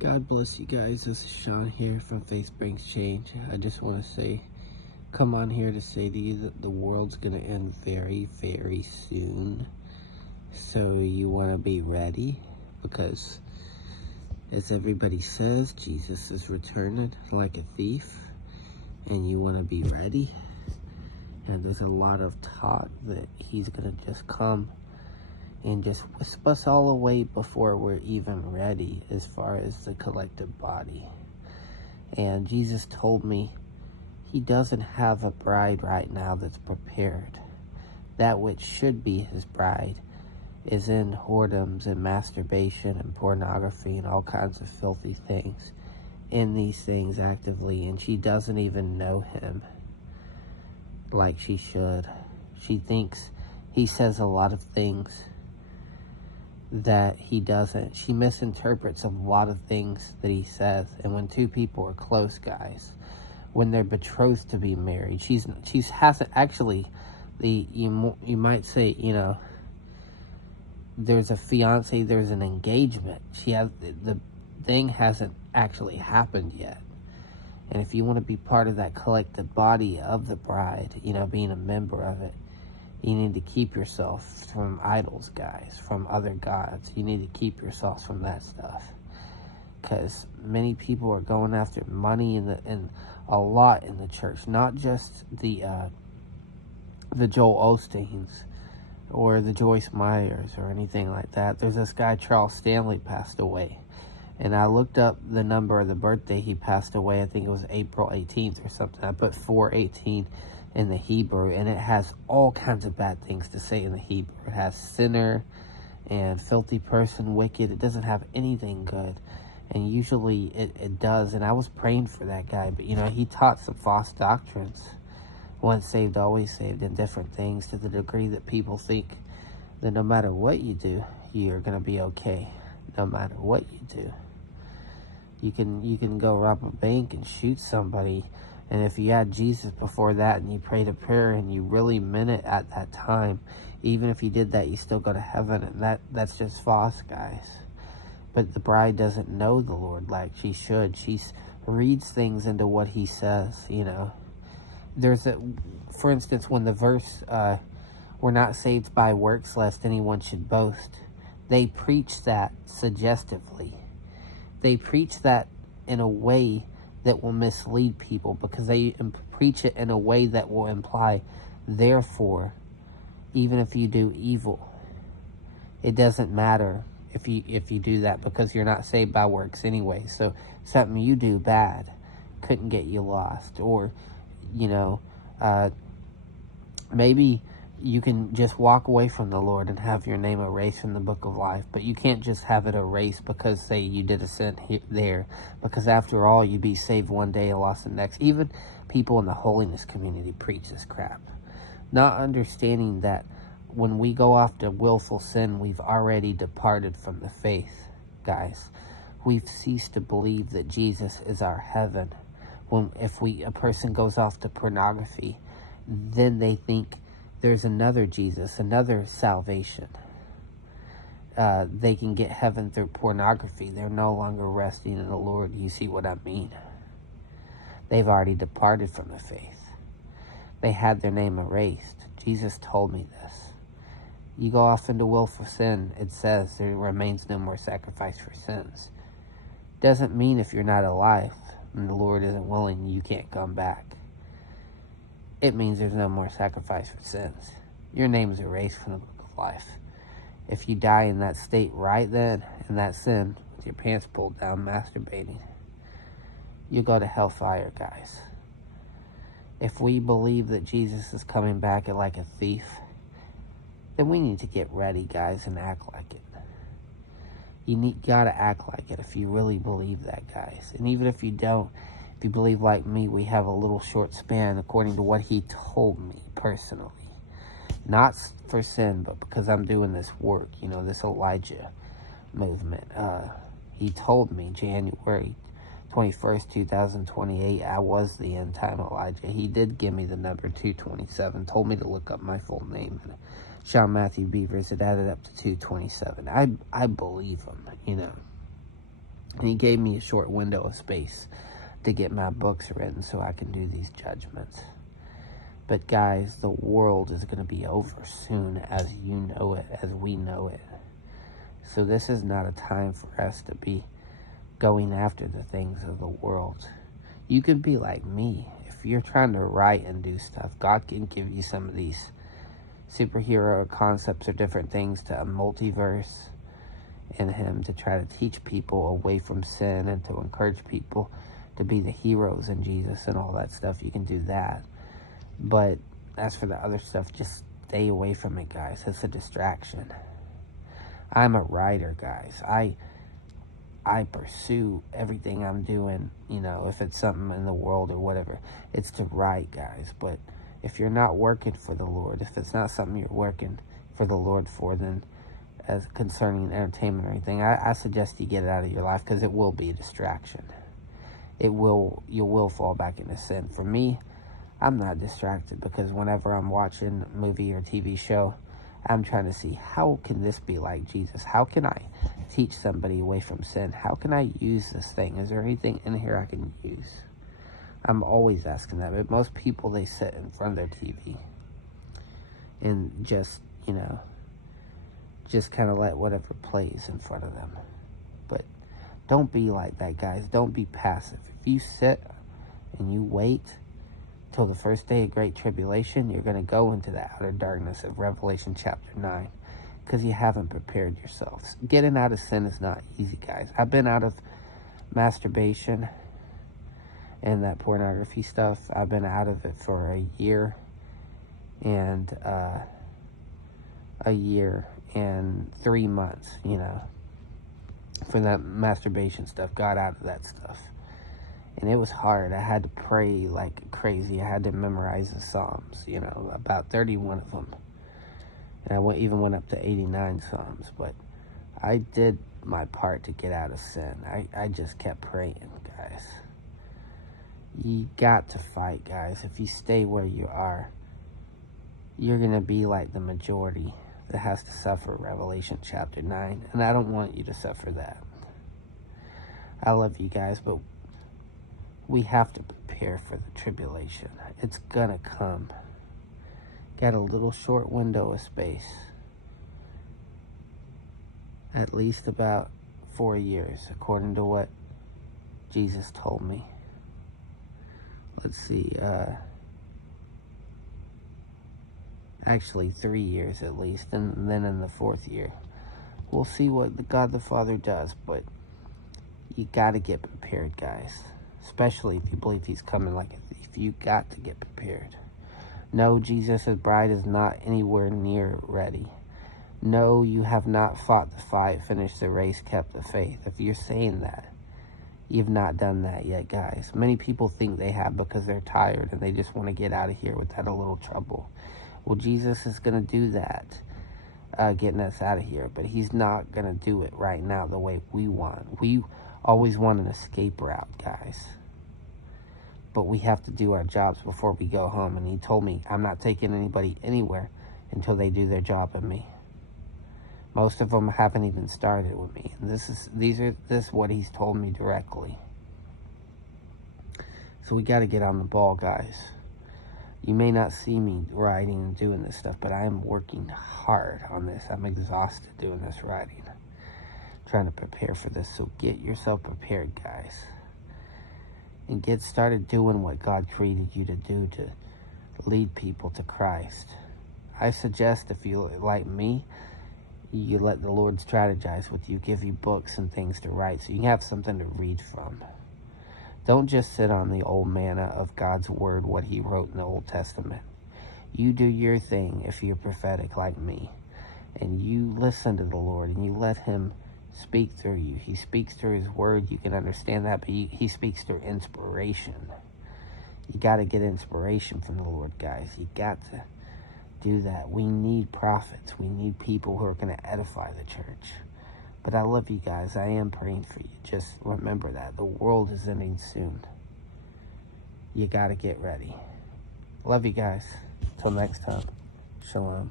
God bless you guys. This is Sean here from Faith Brings Change. I just want to say, come on here to say to you that the world's going to end very, very soon. So you want to be ready, because as everybody says, Jesus is returning like a thief, and you want to be ready. And there's a lot of talk that he's going to just come and just wisp us all away before we're even ready as far as the collective body. And Jesus told me he doesn't have a bride right now that's prepared. That which should be his bride is in whoredoms and masturbation and pornography and all kinds of filthy things, in these things actively, and she doesn't even know him like she should. She thinks he says a lot of things that he doesn't. She misinterprets a lot of things that he says. And when two people are close, guys, when they're betrothed to be married, she hasn't actually, you might say, you know, there's a fiance, there's an engagement. The thing hasn't actually happened yet. And if you want to be part of that collective body of the bride, you know, being a member of it, you need to keep yourself from idols, guys, from other gods. You need to keep yourself from that stuff. Because many people are going after money and a lot in the church. Not just the Joel Osteens or the Joyce Meyers or anything like that. There's this guy, Charles Stanley, passed away. And I looked up the number of the birthday he passed away. I think it was April 18th or something. I put 418 in the Hebrew, and it has all kinds of bad things to say in the Hebrew. It has sinner and filthy person, wicked. It doesn't have anything good, and usually it does. And I was praying for that guy, but you know, he taught some false doctrines, once saved always saved, and different things, to the degree that people think that no matter what you do, you're gonna be okay. No matter what you do, you can go rob a bank and shoot somebody. And if you had Jesus before that and you prayed a prayer and you really meant it at that time, even if you did that, you still go to heaven. And that's just false, guys. But the bride doesn't know the Lord like she should. She reads things into what he says, you know. For instance, when the verse, we're not saved by works lest anyone should boast, they preach that suggestively. They preach that in a way that will mislead people, because they preach it in a way that will imply, therefore, even if you do evil, it doesn't matter if you do that, because you're not saved by works anyway. So something you do bad couldn't get you lost. Or, you know, maybe you can just walk away from the Lord and have your name erased from the book of life. But you can't just have it erased because, say, you did a sin there. Because after all, you be saved one day and lost the next. Even people in the holiness community preach this crap, not understanding that when we go off to willful sin, we've already departed from the faith, guys. We've ceased to believe that Jesus is our heaven. If a person goes off to pornography, then they think there's another Jesus, another salvation. They can get heaven through pornography. They're no longer resting in the Lord. You see what I mean? They've already departed from the faith. They had their name erased. Jesus told me this. You go off into willful sin, it says there remains no more sacrifice for sins. Doesn't mean if you're not alive and the Lord isn't willing, you can't come back. It means there's no more sacrifice for sins. Your name is erased from the book of life. If you die in that state right then, in that sin, with your pants pulled down, masturbating, you go to hellfire, guys. If we believe that Jesus is coming back like a thief, then we need to get ready, guys, and act like it. You gotta act like it if you really believe that, guys. And even if you don't, if you believe like me, we have a little short span according to what he told me personally. Not for sin, but because I'm doing this work, you know, this Elijah movement. He told me January 21st, 2028, I was the end time Elijah. He did give me the number 227, told me to look up my full name. Sean Matthew Beavers, it added up to 227. I believe him, you know. And he gave me a short window of space to get my books written so I can do these judgments. But guys, the world is going to be over soon, as you know it, as we know it. So this is not a time for us to be going after the things of the world. You can be like me. If you're trying to write and do stuff, God can give you some of these superhero concepts or different things to a multiverse in him to try to teach people away from sin and to encourage people to be the heroes in Jesus and all that stuff. You can do that. But as for the other stuff, just stay away from it, guys. It's a distraction. I'm a writer, guys. I pursue everything I'm doing, you know, if it's something in the world or whatever. It's to write, guys. But if you're not working for the Lord, if it's not something you're working for the Lord for, then as concerning entertainment or anything, I suggest you get it out of your life, because it will be a distraction. You will fall back into sin. For me, I'm not distracted, because whenever I'm watching a movie or TV show, I'm trying to see, how can this be like Jesus? How can I teach somebody away from sin? How can I use this thing? Is there anything in here I can use? I'm always asking that. But most people, they sit in front of their TV and just, you know, just kind of let whatever plays in front of them. But don't be like that, guys. Don't be passive. If you sit and you wait till the first day of Great Tribulation, you're going to go into the outer darkness of Revelation chapter 9, because you haven't prepared yourselves. Getting out of sin is not easy, guys. I've been out of masturbation and that pornography stuff. I've been out of it for a year and 3 months, you know, for that masturbation stuff. Got out of that stuff. And it was hard. I had to pray like crazy. I had to memorize the Psalms, you know, about 31 of them. And I even went up to 89 Psalms. But I did my part to get out of sin. I just kept praying, guys. You got to fight, guys. If you stay where you are, you're going to be like the majority that has to suffer Revelation chapter 9. And I don't want you to suffer that. I love you guys, but we have to prepare for the tribulation. It's gonna come. Got a little short window of space. At least about 4 years, according to what Jesus told me. Let's see, actually 3 years at least, and then in the 4th year. We'll see what God the Father does, but you gotta get prepared, guys. Especially if you believe he's coming like a thief. You got to get prepared. No, Jesus' bride is not anywhere near ready. No, you have not fought the fight, finished the race, kept the faith. If you're saying that, you've not done that yet, guys. Many people think they have because they're tired and they just want to get out of here without a little trouble. Well, Jesus is going to do that, getting us out of here. But he's not going to do it right now the way we want. We always want an escape route, guys. But we have to do our jobs before we go home. And he told me, I'm not taking anybody anywhere until they do their job with me. Most of them haven't even started with me. And this is what he's told me directly. So we got to get on the ball, guys. You may not see me writing and doing this stuff, but I am working hard on this. I'm exhausted doing this writing, trying to prepare for this. So get yourself prepared, guys. And get started doing what God created you to do, to lead people to Christ. I suggest, if you like me, you let the Lord strategize with you, give you books and things to write so you can have something to read from. Don't just sit on the old manna of God's word, what he wrote in the Old Testament. You do your thing if you're prophetic like me. And you listen to the Lord and you let him speak through you. He speaks through his word. You can understand that, but he speaks through inspiration. You got to get inspiration from the Lord, guys. You got to do that. We need prophets. We need people who are going to edify the church. But I love you guys. I am praying for you. Just remember that. The world is ending soon. You got to get ready. Love you guys. Till next time. Shalom.